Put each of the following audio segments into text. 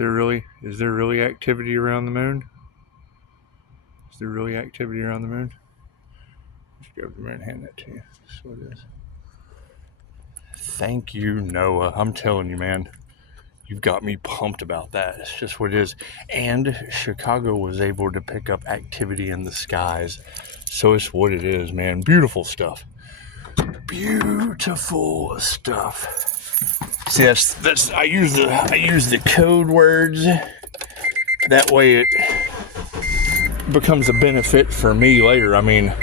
there really activity around the moon? Is there really activity around the moon? Just go over the moon and hand that to you. That's what it is. Thank you, Noah. I'm telling you, man. You've got me pumped about that. It's just what it is. And Chicago was able to pick up activity in the skies. So it's what it is, man. Beautiful stuff. Beautiful stuff. See, that's I use the code words. That way it becomes a benefit for me later. I mean,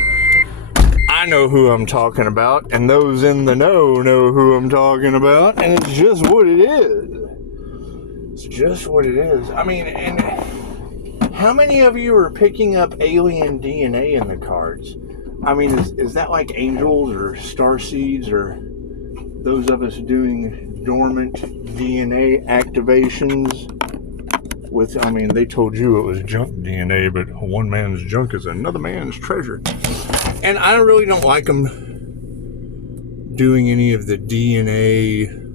I know who I'm talking about, and those in the know who I'm talking about, and it's just what it is. It's just what it is. I mean, and how many of you are picking up alien DNA in the cards? I mean, is that like angels or star seeds or those of us doing dormant DNA activations with, I mean, they told you it was junk DNA, but one man's junk is another man's treasure. And I really don't like them doing any of the DNA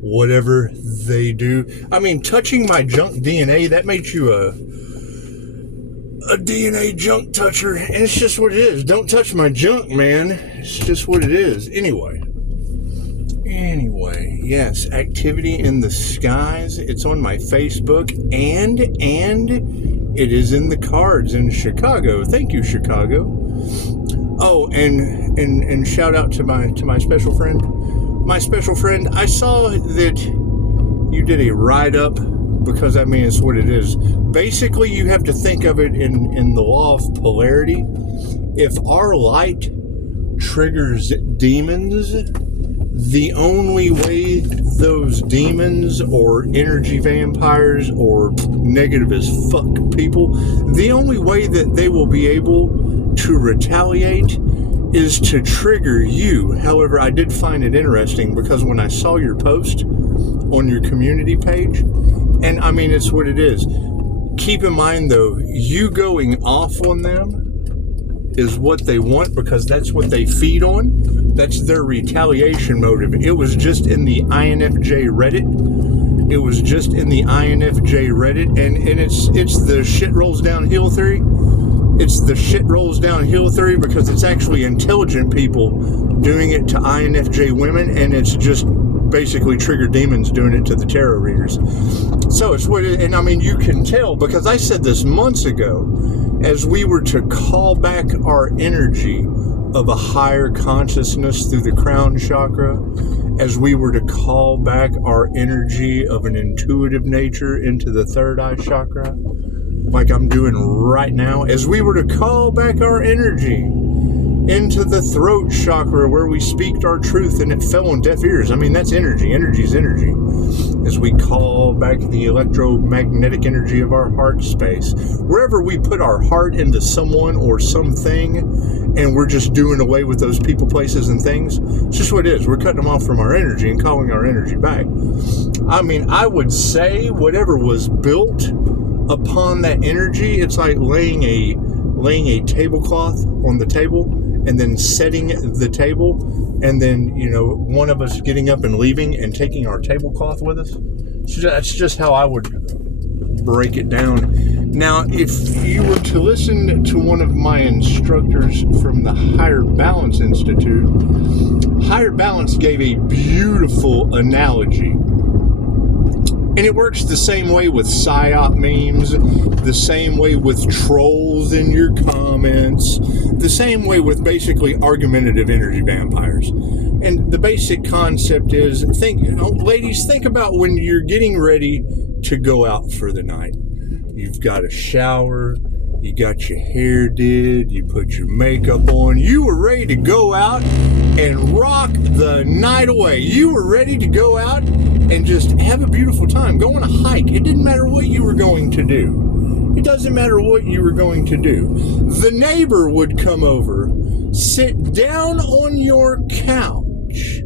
whatever they do. I mean, touching my junk DNA, that makes you a DNA junk toucher, and it's just what it is. Don't touch my junk, man. It's just what it is. Anyway, yes, activity in the skies. It's on my Facebook, and it is in the cards in Chicago. Thank you, Chicago. Oh, and shout out to my special friend. My special friend, I saw that you did a write-up, because I mean, it's what it is. Basically, you have to think of it in the law of polarity. If our light triggers demons, the only way those demons or energy vampires or negative as fuck people, the only way that they will be able to retaliate is to trigger you. However, I did find it interesting because when I saw your post on your community page, and I mean, it's what it is. Keep in mind though, you going off on them is what they want because that's what they feed on. That's their retaliation motive. It was just in the INFJ Reddit. It was just in the INFJ Reddit, and it's the shit rolls downhill theory. It's the shit rolls downhill theory because it's actually intelligent people doing it to INFJ women, and it's just basically trigger demons doing it to the tarot readers. So it's what it, and I mean, you can tell because I said this months ago, as we were to call back our energy of a higher consciousness through the crown chakra, as we were to call back our energy of an intuitive nature into the third eye chakra, like I'm doing right now, as we were to call back our energy into the throat chakra where we speak our truth and it fell on deaf ears. I mean, that's energy. Energy's energy. As we call back the electromagnetic energy of our heart space, wherever we put our heart into someone or something, and we're just doing away with those people, places, and things, it's just what it is. We're cutting them off from our energy and calling our energy back. I mean, I would say whatever was built upon that energy, it's like laying a tablecloth on the table and then setting the table, and then, you know, one of us getting up and leaving and taking our tablecloth with us. So that's just how I would break it down. Now, if you were to listen to one of my instructors from the Higher Balance Institute, Higher Balance gave a beautiful analogy. And it works the same way with psyop memes, the same way with trolls in your comments, the same way with basically argumentative energy vampires. And the basic concept is, ladies, think about when you're getting ready to go out for the night. You've got a shower, you got your hair did, you put your makeup on, you were ready to go out and rock the night away. You were ready to go out and just have a beautiful time. Go on a hike. It didn't matter what you were going to do. It doesn't matter what you were going to do. The neighbor would come over, sit down on your couch,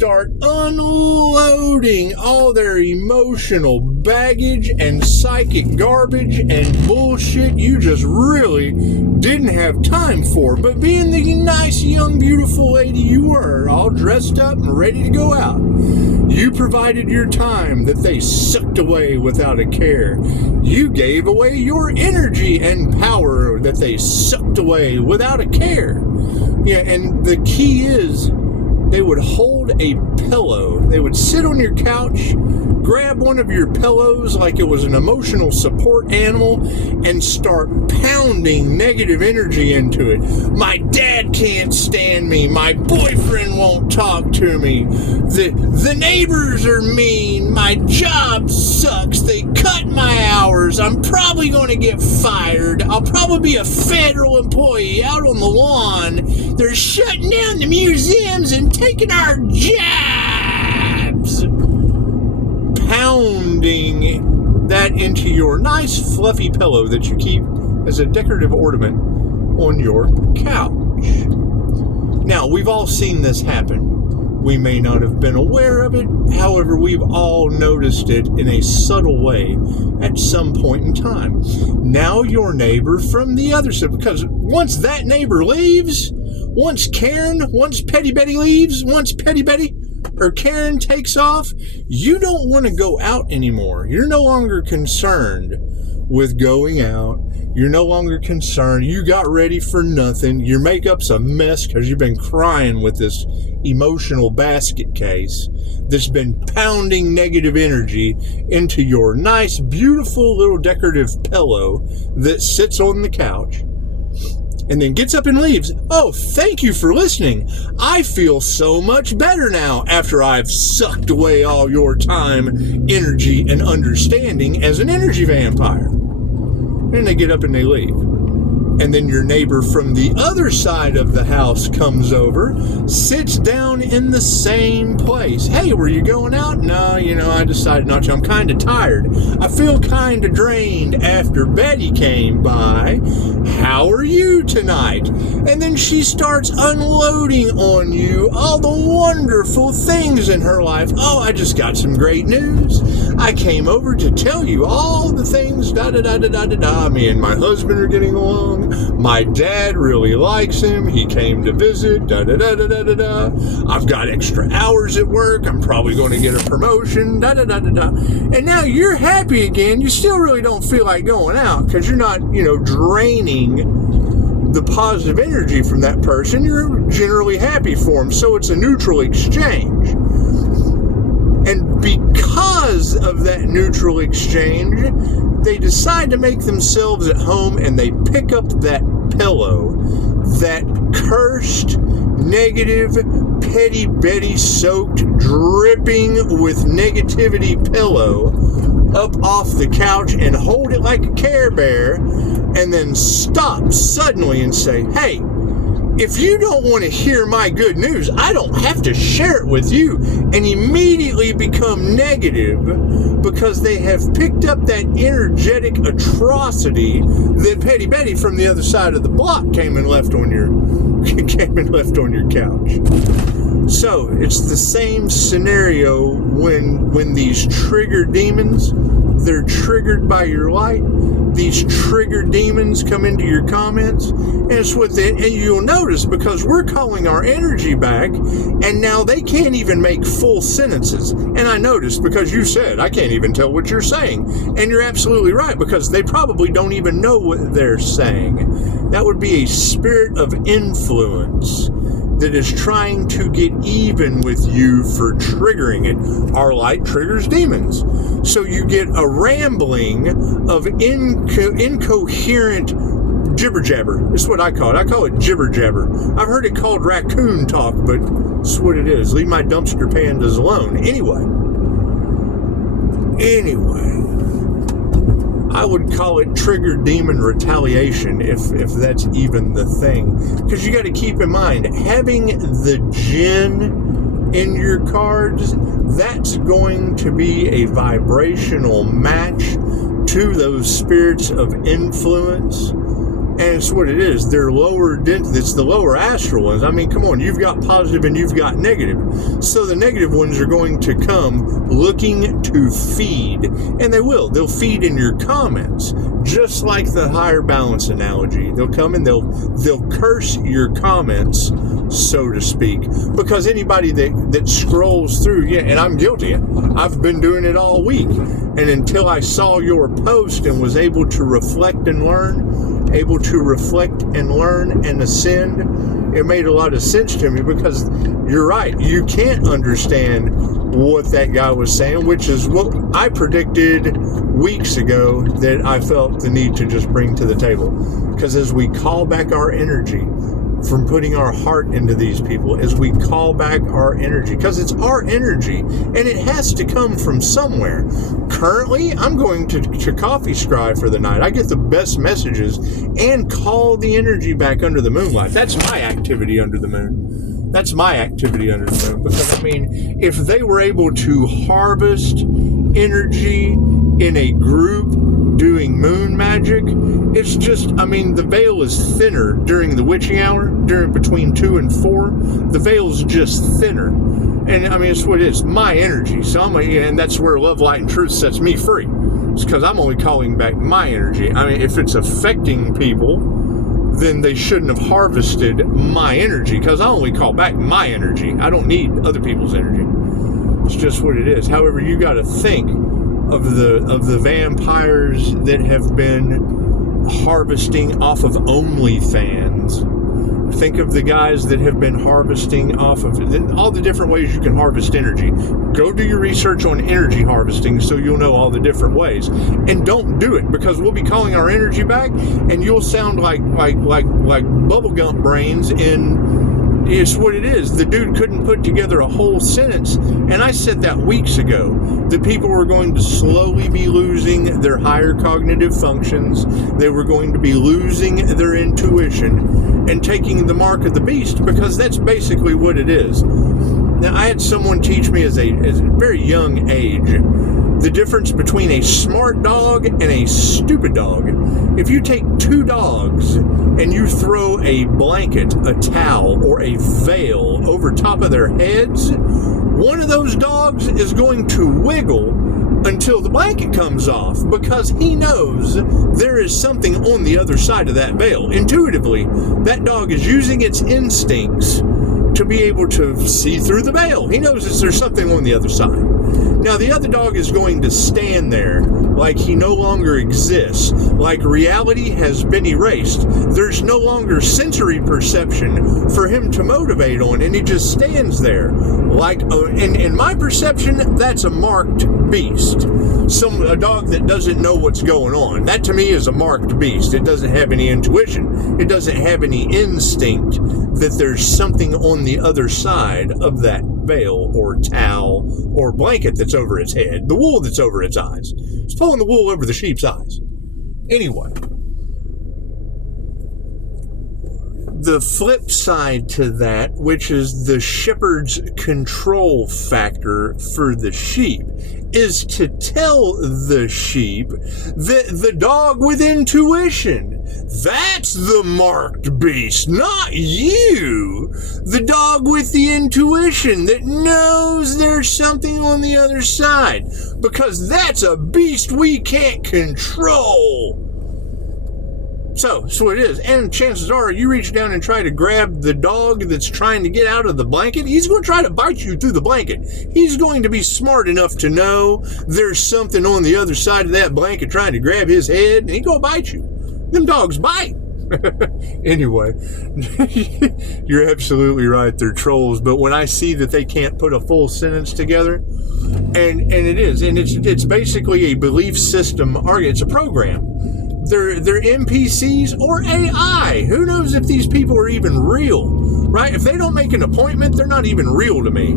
start unloading all their emotional baggage and psychic garbage and bullshit you just really didn't have time for. But being the nice, young, beautiful lady you were, all dressed up and ready to go out, you provided your time that they sucked away without a care. You gave away your energy and power that they sucked away without a care. Yeah, and the key is they would hold a pillow. They would sit on your couch, grab one of your pillows like it was an emotional support animal, and start pounding negative energy into it. My dad can't stand me. My boyfriend won't talk to me. The neighbors are mean. My job sucks. They cut my hours. I'm probably going to get fired. I'll probably be a federal employee out on the lawn. They're shutting down the museums and taking our jobs. Pounding that into your nice fluffy pillow that you keep as a decorative ornament on your couch. Now, we've all seen this happen. We may not have been aware of it, however, we've all noticed it in a subtle way at some point in time. Now your neighbor from the other side, because once that neighbor leaves, once Petty Betty leaves, once Petty Betty or Karen takes off, you don't want to go out anymore. You're no longer concerned with going out. You're no longer concerned. You got ready for nothing. Your makeup's a mess because you've been crying with this emotional basket case that's been pounding negative energy into your nice, beautiful little decorative pillow that sits on the couch. And then gets up and leaves. Oh, thank you for listening. I feel so much better now after I've sucked away all your time, energy, and understanding as an energy vampire. And they get up and they leave. And then your neighbor from the other side of the house comes over, sits down in the same place. Hey, were you going out? No, I decided not to. I'm kind of tired. I feel kind of drained after Betty came by. How are you tonight? And then she starts unloading on you all the wonderful things in her life. Oh, I just got some great news. I came over to tell you all the things, da-da-da-da-da-da-da. Me and my husband are getting along. My dad really likes him. He came to visit, da-da-da-da-da-da. I've got extra hours at work. I'm probably going to get a promotion, da-da-da-da-da. And now you're happy again. You still really don't feel like going out because you're not, draining the positive energy from that person. You're generally happy for him. So it's a neutral exchange. And because of that neutral exchange, they decide to make themselves at home and they pick up that pillow, that cursed, negative, Petty Betty soaked, dripping with negativity pillow up off the couch and hold it like a Care Bear and then stop suddenly and say, hey, if you don't want to hear my good news, I don't have to share it with you, and immediately become negative because they have picked up that energetic atrocity that Petty Betty from the other side of the block came and left on your couch. So it's the same scenario when these trigger demons, they're triggered by your light. These trigger demons come into your comments, and it's and you'll notice because we're calling our energy back, and now they can't even make full sentences. And I noticed because you said I can't even tell what you're saying, and you're absolutely right because they probably don't even know what they're saying. That would be a spirit of influence that is trying to get even with you for triggering it. Our light triggers demons. So you get a rambling of incoherent jibber-jabber. That's what I call it. I call it jibber-jabber. I've heard it called raccoon talk, but that's what it is. Leave my dumpster pandas alone. Anyway. I would call it trigger demon retaliation if that's even the thing. Because you got to keep in mind, having the Jinn in your cards, that's going to be a vibrational match to those spirits of influence. And it's what it is. They're lower density. It's the lower astral ones. I mean, come on. You've got positive and you've got negative. So the negative ones are going to come looking to feed. And they will. They'll feed in your comments. Just like the higher balance analogy. They'll come and they'll curse your comments, so to speak. Because anybody that scrolls through, yeah, and I'm guilty. I've been doing it all week. And until I saw your post and was able to reflect and learn, and ascend, it made a lot of sense to me, because you're right. You can't understand what that guy was saying, which is what I predicted weeks ago that I felt the need to just bring to the table. Because as we call back our energy from putting our heart into these people, as we call back our energy, because it's our energy and it has to come from somewhere. Currently, I'm going to Coffee Scry for the night. I get the best messages and call the energy back under the moonlight. That's my activity under the moon. That's my activity under the moon. Because, I mean, if they were able to harvest energy in a group doing moon magic, it's just, I mean, the veil is thinner during the witching hour, during between 2 and 4. The veil's just thinner. And I mean, it's what it is, my energy. So and that's where love, light, and truth sets me free. It's because I'm only calling back my energy. I mean, if it's affecting people, then they shouldn't have harvested my energy, because I only call back my energy. I don't need other people's energy. It's just what it is. However, you got to think of the vampires that have been harvesting off of OnlyFans. Think of the guys that have been harvesting off of all the different ways you can harvest energy. Go do your research on energy harvesting so you'll know all the different ways. And don't do it, because we'll be calling our energy back and you'll sound like bubblegum brains in... It's what it is. The dude couldn't put together a whole sentence. And I said that weeks ago, that people were going to slowly be losing their higher cognitive functions. They were going to be losing their intuition and taking the mark of the beast, because that's basically what it is. Now, I had someone teach me as a very young age the difference between a smart dog and a stupid dog. If you take two dogs and you throw a blanket, a towel, or a veil over top of their heads, one of those dogs is going to wiggle until the blanket comes off, because he knows there is something on the other side of that veil. Intuitively, that dog is using its instincts to be able to see through the veil. He knows that there's something on the other side. Now, the other dog is going to stand there like he no longer exists, like reality has been erased. There's no longer sensory perception for him to motivate on, and he just stands there. Like, in my perception, that's a marked beast. A dog that doesn't know what's going on. That, to me, is a marked beast. It doesn't have any intuition. It doesn't have any instinct that there's something on the other side of that veil or towel or blanket that's over its head, the wool that's over its eyes. It's pulling the wool over the sheep's eyes. Anyway, the flip side to that, which is the shepherd's control factor for the sheep, is to tell the sheep that the dog with intuition, that's the marked beast, not you. The dog with the intuition that knows there's something on the other side, because that's a beast we can't control. So what it is. And chances are, you reach down and try to grab the dog that's trying to get out of the blanket, he's going to try to bite you through the blanket. He's going to be smart enough to know there's something on the other side of that blanket trying to grab his head, and he's going to bite you. Them dogs bite. Anyway, you're absolutely right. They're trolls. But when I see that they can't put a full sentence together, and it's basically a belief system argument. It's a program. They're NPCs or AI. Who knows if these people are even real, right? If they don't make an appointment, they're not even real to me.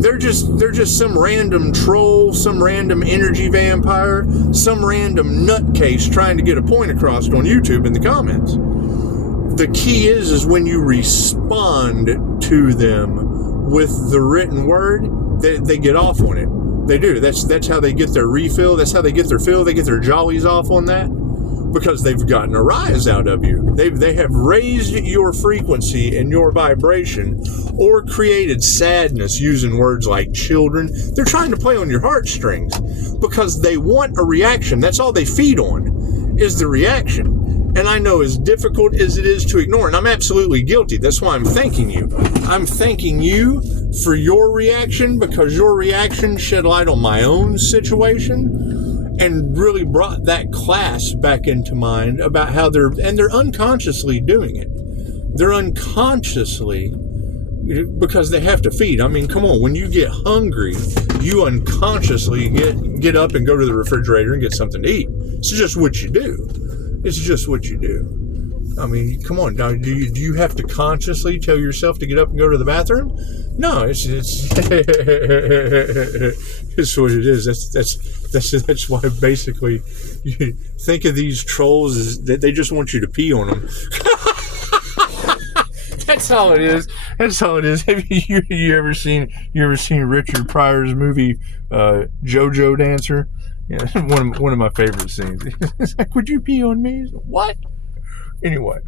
They're just some random troll, some random energy vampire, some random nutcase trying to get a point across on YouTube in the comments. The key is when you respond to them with the written word, they get off on it. They do. That's how they get their refill. That's how they get their fill. They get their jollies off on that. because they've gotten a rise out of you. They have raised your frequency and your vibration, or created sadness using words like children. They're trying to play on your heartstrings because they want a reaction. That's all they feed on, is the reaction. And I know, as difficult as it is to ignore, and I'm absolutely guilty. That's why I'm thanking you. I'm thanking you for your reaction, because your reaction shed light on my own situation and really brought that class back into mind about how they're unconsciously doing it. They're unconsciously, because they have to feed. I mean, come on, when you get hungry, you unconsciously get up and go to the refrigerator and get something to eat. It's just what you do. It's just what you do. I mean, come on, do you have to consciously tell yourself to get up and go to the bathroom? No, it's it's what it is. That's why basically you think of these trolls as that they just want you to pee on them. That's all it is. That's all it is. Have you ever seen Richard Pryor's movie JoJo Dancer? Yeah, one of my favorite scenes. It's like, would you pee on me? What? Anyway,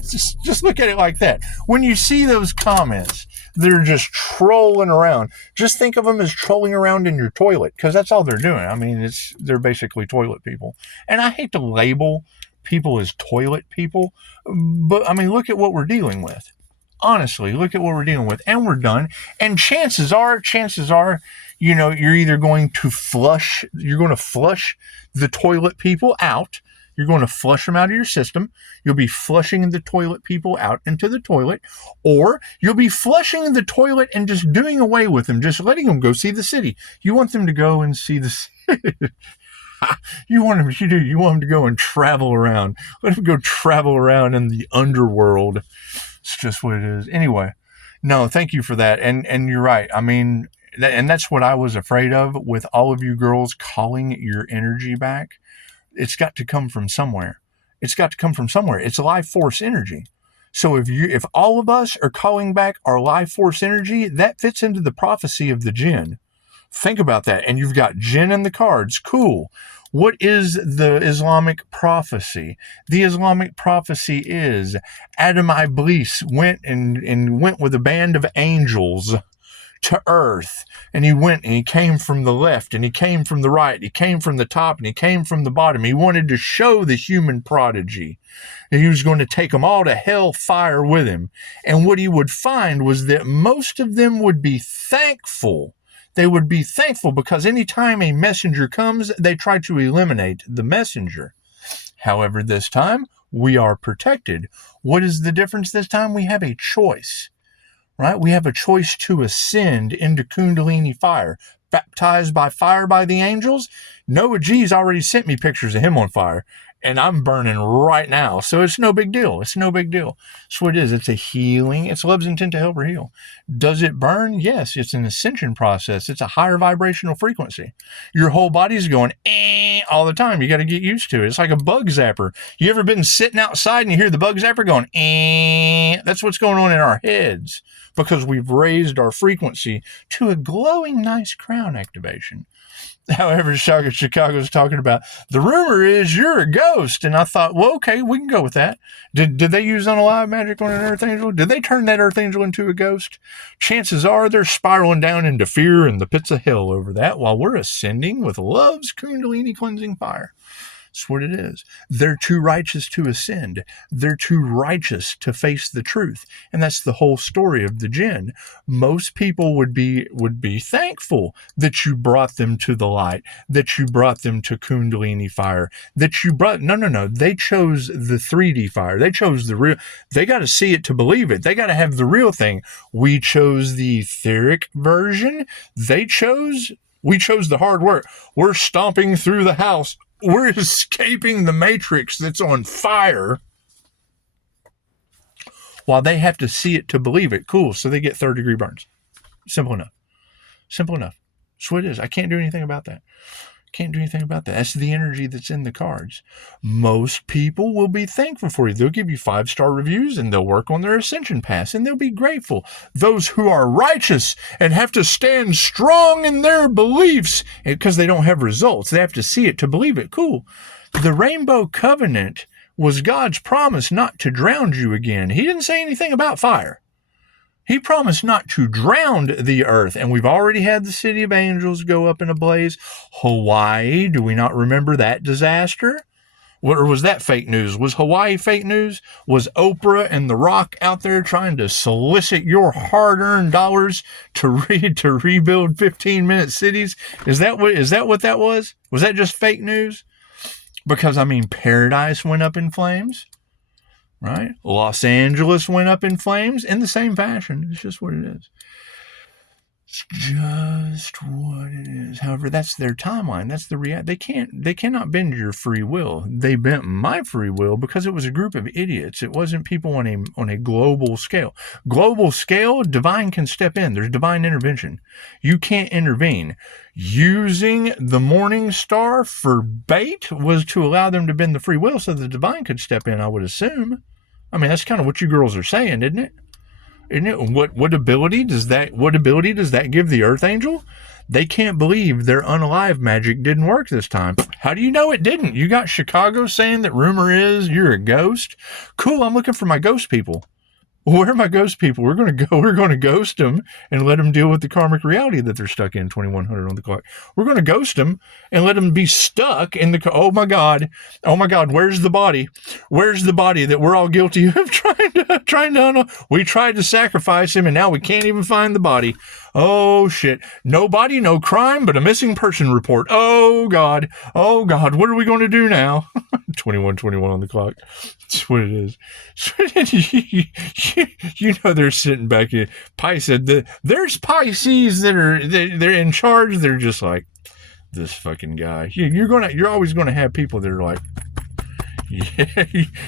just look at it like that. When you see those comments, they're just trolling around. Just think of them as trolling around in your toilet, because that's all they're doing. I mean, they're basically toilet people. And I hate to label people as toilet people, but I mean, look at what we're dealing with. Honestly, look at what we're dealing with, and we're done. And chances are, you know, you're either going to flush the toilet people out. You're going to flush them out of your system. You'll be flushing the toilet people out into the toilet, or you'll be flushing the toilet and just doing away with them, just letting them go see the city. You want them to go and see the city. You want them to go and travel around. Let them go travel around in the underworld. It's just what it is. Anyway, no, thank you for that. And you're right. I mean, and that's what I was afraid of with all of you girls calling your energy back. It's got to come from somewhere. It's got to come from somewhere. It's life force energy. So if all of us are calling back our life force energy, that fits into the prophecy of the jinn. Think about that. And you've got jinn in the cards. Cool. What is the Islamic prophecy? The Islamic prophecy is Adam Iblis went with a band of angels to earth, and he came from the left, and he came from the right, he came from the top, and he came from the bottom. He wanted to show the human prodigy, and he was going to take them all to hell fire with him. And what he would find was that most of them would be thankful. They would be thankful because anytime a messenger comes, they try to eliminate the messenger. However, this time we are protected. What is the difference this time? We have a choice. Right? We have a choice to ascend into Kundalini fire. Baptized by fire by the angels? Noah G's already sent me pictures of him on fire, and I'm burning right now. So it's no big deal. It's no big deal. That's what it is. It's a healing. It's love's intent to help or heal. Does it burn? Yes. It's an ascension process. It's a higher vibrational frequency. Your whole body's going all the time. You got to get used to it. It's like a bug zapper. You ever been sitting outside and you hear the bug zapper going That's what's going on in our heads, because we've raised our frequency to a glowing, nice crown activation. However, Chicago's talking about, the rumor is you're a ghost. And I thought, well, okay, we can go with that. Did they use unalive magic on an earth angel? Did they turn that earth angel into a ghost? Chances are they're spiraling down into fear and the pits of hell over that, while we're ascending with love's Kundalini cleansing fire. That's what it is. They're too righteous to ascend. They're too righteous to face the truth. And that's the whole story of the jinn. Most people would be thankful that you brought them to the light, that you brought them to Kundalini fire, that you brought, no. They chose the 3D fire. They chose the real. They got to see it to believe it. They got to have the real thing. We chose the etheric version. We chose the hard work. We're stomping through the house. We're escaping the matrix that's on fire, while they have to see it to believe it. Cool. So they get 3rd-degree burns. Simple enough. Simple enough. That's what it is. I can't do anything about that. That's the energy that's in the cards. Most people will be thankful for you. They'll give you 5-star reviews, and they'll work on their ascension path, and they'll be grateful. Those who are righteous and have to stand strong in their beliefs because they don't have results, they have to see it to believe it. Cool. The Rainbow Covenant was God's promise not to drown you again. He didn't say anything about fire. He promised not to drown the earth, and we've already had the City of Angels go up in a blaze. Hawaii, do we not remember that disaster? Or was that fake news? Was Hawaii fake news? Was Oprah and The Rock out there trying to solicit your hard-earned dollars to rebuild 15-minute cities? Is that what that was? Was that just fake news? Because, I mean, Paradise went up in flames. Right? Los Angeles went up in flames in the same fashion. It's just what it is. It's just what it is. However, that's their timeline. That's the reality. They cannot bend your free will. They bent my free will because it was a group of idiots. It wasn't people on a global scale. Global scale, divine can step in. There's divine intervention. You can't intervene. Using the morning star for bait was to allow them to bend the free will so the divine could step in, I would assume. I mean, that's kind of what you girls are saying, isn't it? Isn't it? What ability does that give the Earth Angel? They can't believe their unalive magic didn't work this time. How do you know it didn't? You got Chicago saying that rumor is you're a ghost. Cool, I'm looking for my ghost people. Where are my ghost people? We're going to ghost them and let them deal with the karmic reality that they're stuck in. 2100 on the clock. We're going to ghost them and let them be stuck in the, oh my God, where's the body? Where's the body that we're all guilty of trying to, we tried to sacrifice him and now we can't even find the body. Oh shit. No body, no crime, but a missing person report. Oh God, what are we going to do now? 2121 on the clock. That's what it is. You know they're sitting back here. Pisces, there's Pisces they're in charge. They're just like, this fucking guy. You're always gonna have people that are like, yeah,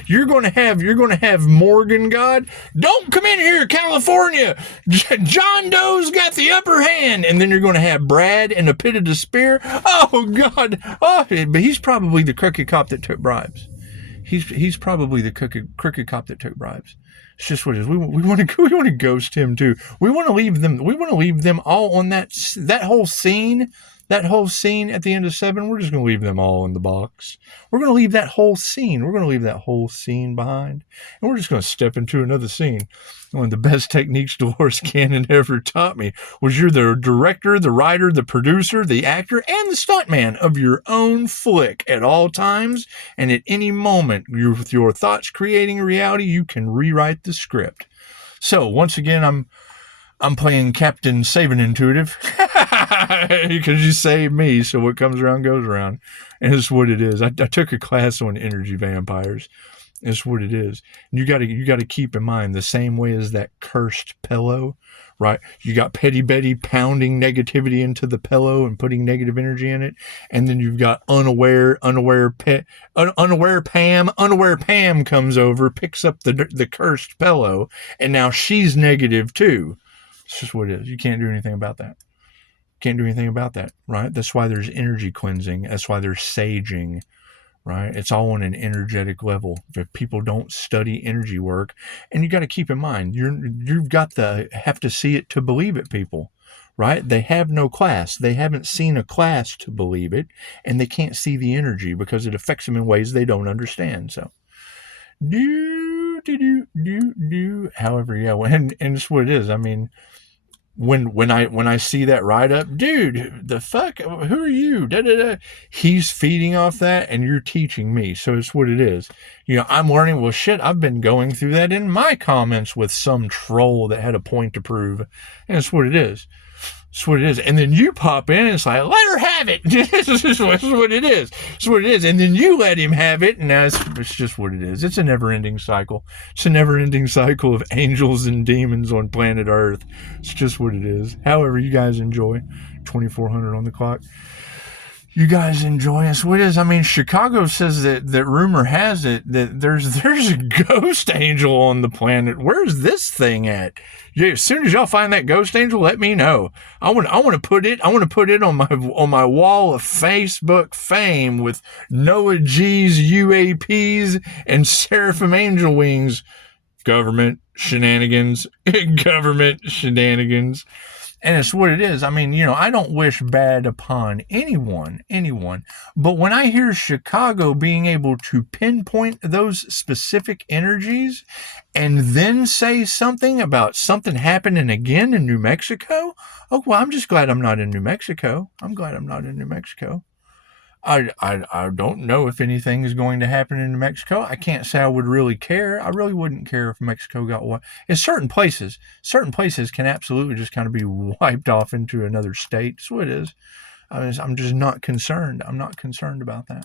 you're gonna have Morgan God. Don't come in here, California. John Doe's got the upper hand, and then you're gonna have Brad in a pit of despair. Oh God. Oh, but he's probably the crooked cop that took bribes. He's probably the crooked cop that took bribes. It's just what it is. We want to ghost him too. We want to leave them all on that whole scene. That whole scene at the end of 7, we're just going to leave them all in the box. We're going to leave that whole scene. We're going to leave that whole scene behind. And we're just going to step into another scene. One of the best techniques Dolores Cannon ever taught me was you're the director, the writer, the producer, the actor, and the stuntman of your own flick at all times. And at any moment, with your thoughts creating a reality, you can rewrite the script. So once again, I'm playing Captain Saving Intuitive because you saved me. So what comes around goes around. And it's what it is. I took a class on energy vampires. It's what it is. You got to keep in mind the same way as that cursed pillow, right? You got Petty Betty pounding negativity into the pillow and putting negative energy in it. And then you've got unaware Pam comes over, picks up the cursed pillow, and now she's negative too. It's just what it is. You can't do anything about that. Can't do anything about that, right? That's why there's energy cleansing. That's why there's saging, right? It's all on an energetic level. If people don't study energy work, and you got to keep in mind, you've got to have to see it to believe it, people, right? They have no class. They haven't seen a class to believe it, and they can't see the energy because it affects them in ways they don't understand. So, however, yeah, and it's what it is. I mean, when I see that write up, dude, the fuck, who are you? He's feeding off that, and you're teaching me. So it's what it is. You know, I'm learning. Well, shit, I've been going through that in my comments with some troll that had a point to prove, and it's what it is. It's what it is. And then you pop in and it's like, let her have it. This is what it is. It's what it is. And then you let him have it. And now it's just what it is. It's a never-ending cycle. It's a never-ending cycle of angels and demons on planet Earth. It's just what it is. However, you guys enjoy. 2400 on the clock. You guys enjoy us. What is? I mean, Chicago says that rumor has it that there's a ghost angel on the planet. Where's this thing at? Yeah, as soon as y'all find that ghost angel, let me know. I want to put it on my wall of Facebook fame with Noah G's UAPs and Seraphim Angel Wings. Government shenanigans. Government shenanigans. And it's what it is. I mean, I don't wish bad upon anyone, but when I hear Chicago being able to pinpoint those specific energies and then say something about something happening again in New Mexico, oh, well, I'm just glad I'm not in New Mexico. I'm glad I'm not in New Mexico. I don't know if anything is going to happen in New Mexico. I can't say I would really care. I really wouldn't care if Mexico got what. In certain places can absolutely just kind of be wiped off into another state. That's what it is. I'm just not concerned. I'm not concerned about that.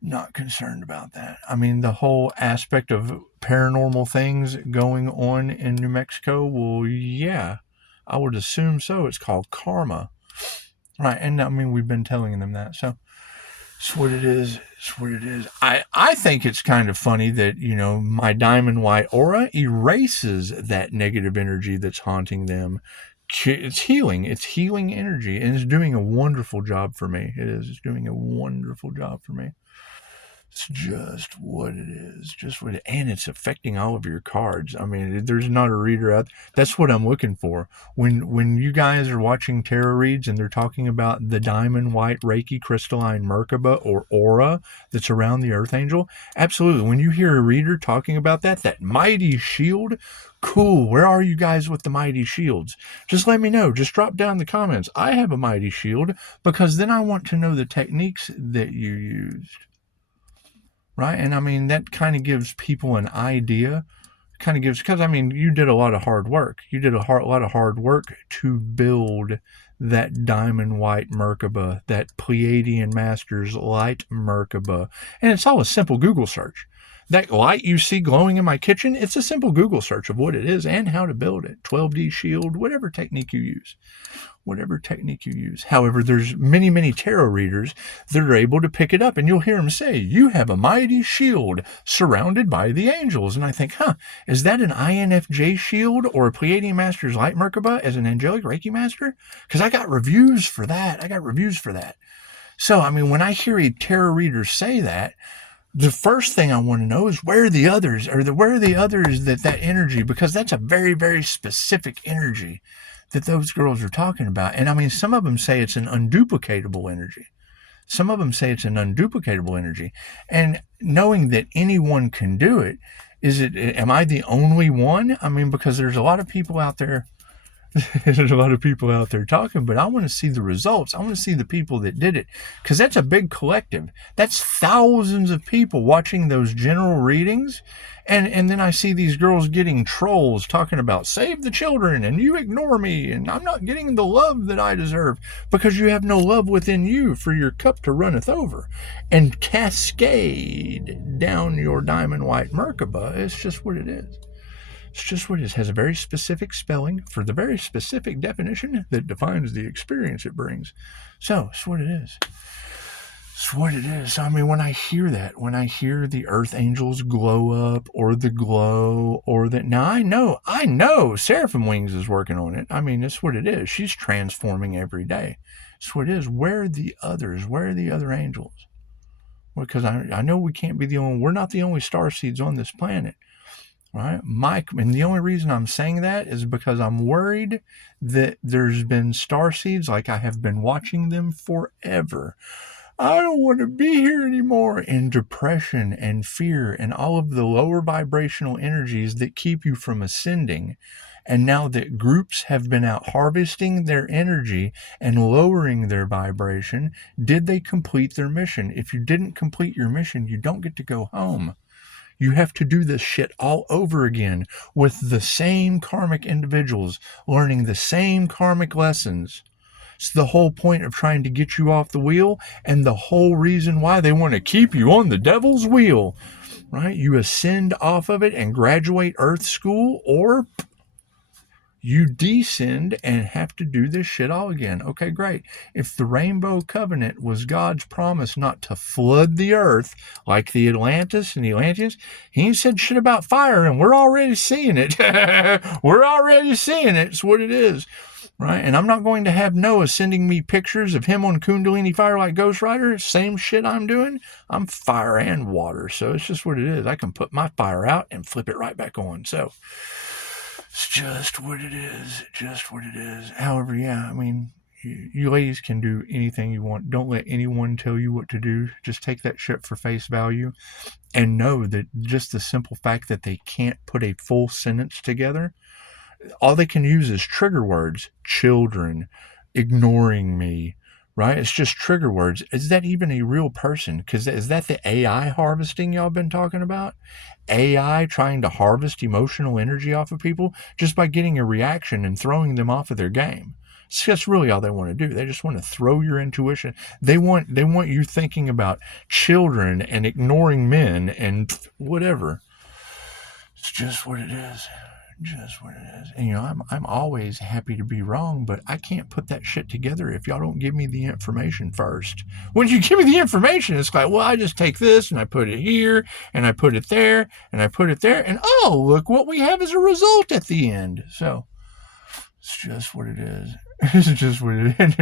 Not concerned about that. I mean, the whole aspect of paranormal things going on in New Mexico, well, yeah, I would assume so. It's called karma. Right. And I mean, we've been telling them that. So, it's what it is. It's what it is. I think it's kind of funny that, my diamond white aura erases that negative energy that's haunting them. It's healing. It's healing energy. And it's doing a wonderful job for me. It is. It's doing a wonderful job for me. It's just what it is. Just what and it's affecting all of your cards. I mean, there's not a reader out there. That's what I'm looking for. When you guys are watching tarot reads and they're talking about the diamond white Reiki crystalline Merkaba or aura that's around the Earth Angel, absolutely. When you hear a reader talking about that mighty shield, cool. Where are you guys with the mighty shields? Just let me know. Just drop down in the comments. I have a mighty shield, because then I want to know the techniques that you used. Right? And I mean, that kind of gives people an idea. Because I mean, you did a lot of hard work. You did a lot of hard work to build that diamond white Merkaba, that Pleiadian Masters light Merkaba. And it's all a simple Google search. That light you see glowing in my kitchen, it's a simple Google search of what it is and how to build it. 12D shield, whatever technique you use. However, there's many, many tarot readers that are able to pick it up, and you'll hear them say, you have a mighty shield surrounded by the angels. And I think, is that an INFJ shield or a Pleiadian Master's Light Merkaba as an angelic Reiki master? Because I got reviews for that. So, I mean, when I hear a tarot reader say that, the first thing I want to know is where are the others, that energy, because that's a very, very specific energy that those girls are talking about. And I mean, some of them say it's an unduplicatable energy. And knowing that anyone can do it, am I the only one? I mean, because there's a lot of people out there. Talking, but I want to see the results. I want to see the people that did it, because that's a big collective. That's thousands of people watching those general readings. And then I see these girls getting trolls talking about save the children and you ignore me and I'm not getting the love that I deserve, because you have no love within you for your cup to runneth over and cascade down your diamond white Merkaba. It's just what it is. It's just what it is. It has a very specific spelling for the very specific definition that defines the experience it brings. So it's what it is. It's what it is. I mean, when I hear the Earth Angels glow up, or the glow, or that, now I know Seraphim Wings is working on it. I mean, it's what it is. She's transforming every day. It's what it is. Where are the others? Where are the other angels? Because I know we're not the only starseeds on this planet. Right, Mike, and the only reason I'm saying that is because I'm worried that there's been starseeds, like I have been watching them forever. I don't want to be here anymore. And depression and fear and all of the lower vibrational energies that keep you from ascending. And now that groups have been out harvesting their energy and lowering their vibration, did they complete their mission? If you didn't complete your mission, you don't get to go home. You have to do this shit all over again with the same karmic individuals, learning the same karmic lessons. It's the whole point of trying to get you off the wheel, and the whole reason why they want to keep you on the devil's wheel, right? You ascend off of it and graduate Earth School, or you descend and have to do this shit all again. Okay, great. If the Rainbow Covenant was God's promise not to flood the earth like the Atlantis and the Atlanteans, he said shit about fire, and we're already seeing it. It's what it is. Right? And I'm not going to have Noah sending me pictures of him on Kundalini fire like Ghost Rider. Same shit I'm doing. I'm fire and water. So it's just what it is. I can put my fire out and flip it right back on. So It's just what it is. Just what it is. However, yeah, I mean, you ladies can do anything you want. Don't let anyone tell you what to do. Just take that shit for face value and know that just the simple fact that they can't put a full sentence together, all they can use is trigger words. Children, ignoring me, right? It's just trigger words. Is that even a real person? Because is that the AI harvesting y'all been talking about? AI trying to harvest emotional energy off of people just by getting a reaction and throwing them off of their game. That's really all they want to do. They just want to throw your intuition. They want you thinking about children and ignoring men and whatever. It's just what it is. Just what it is. And I'm always happy to be wrong, but I can't put that shit together if y'all don't give me the information first. When you give me the information, it's like, well, I just take this and I put it here and I put it there and I put it there, and oh, look what we have as a result at the end. So it's just what it is. It's just what it is.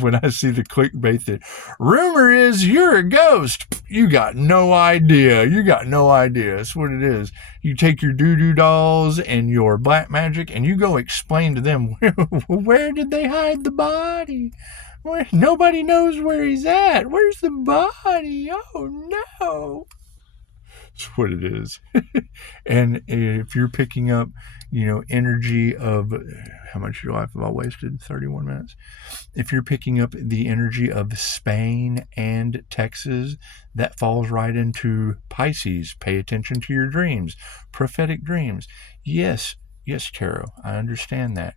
When I see the clickbait that rumor is you're a ghost, you got no idea. You got no idea. That's what it is. You take your doo-doo dolls and your black magic and you go explain to them where did they hide the body? Nobody knows where he's at. Where's the body? Oh no. That's what it is. And if you're picking up, energy of how much of your life have I wasted? 31 minutes. If you're picking up the energy of Spain and Texas, that falls right into Pisces. Pay attention to your dreams, prophetic dreams. Yes, tarot, I understand that.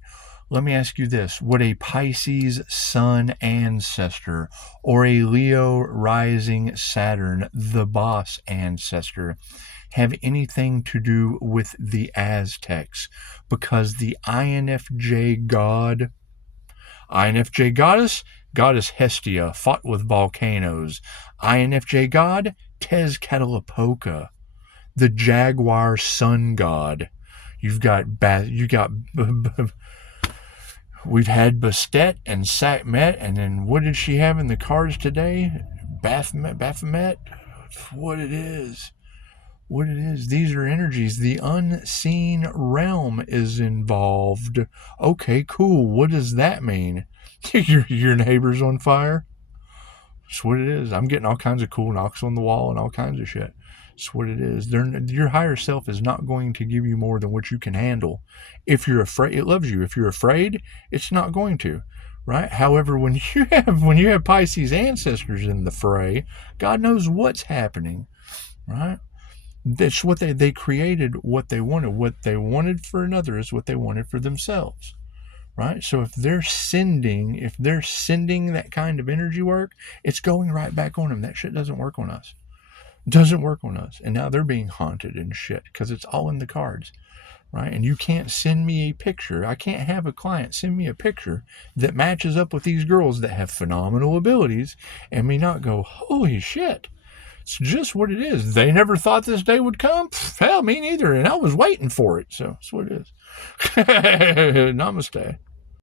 Let me ask you this. Would a Pisces sun ancestor or a Leo rising Saturn, the boss ancestor, have anything to do with the Aztecs? Because the INFJ goddess Hestia, fought with volcanoes. INFJ god, Tezcatlipoca, the jaguar sun god. We've had Bastet and Sekhmet, and then what did she have in the cards today? Baphomet? What it is. These are energies. The unseen realm is involved. Okay, cool. What does that mean? Your neighbor's on fire? That's what it is. I'm getting all kinds of cool knocks on the wall and all kinds of shit. That's what it is. Your higher self is not going to give you more than what you can handle. If you're afraid, it loves you. If you're afraid, it's not going to, right? However, when you have Pisces ancestors in the fray, God knows what's happening, right? That's what they created. What they wanted for another is what they wanted for themselves, right? So if they're sending that kind of energy work, it's going right back on them. That shit doesn't work on us. Doesn't work on us. And now they're being haunted and shit because it's all in the cards, right? And you can't send me a picture. I can't have a client send me a picture that matches up with these girls that have phenomenal abilities and me not go, holy shit. It's just what it is. They never thought this day would come. Hell, me neither. And I was waiting for it. So that's what it is. Namaste.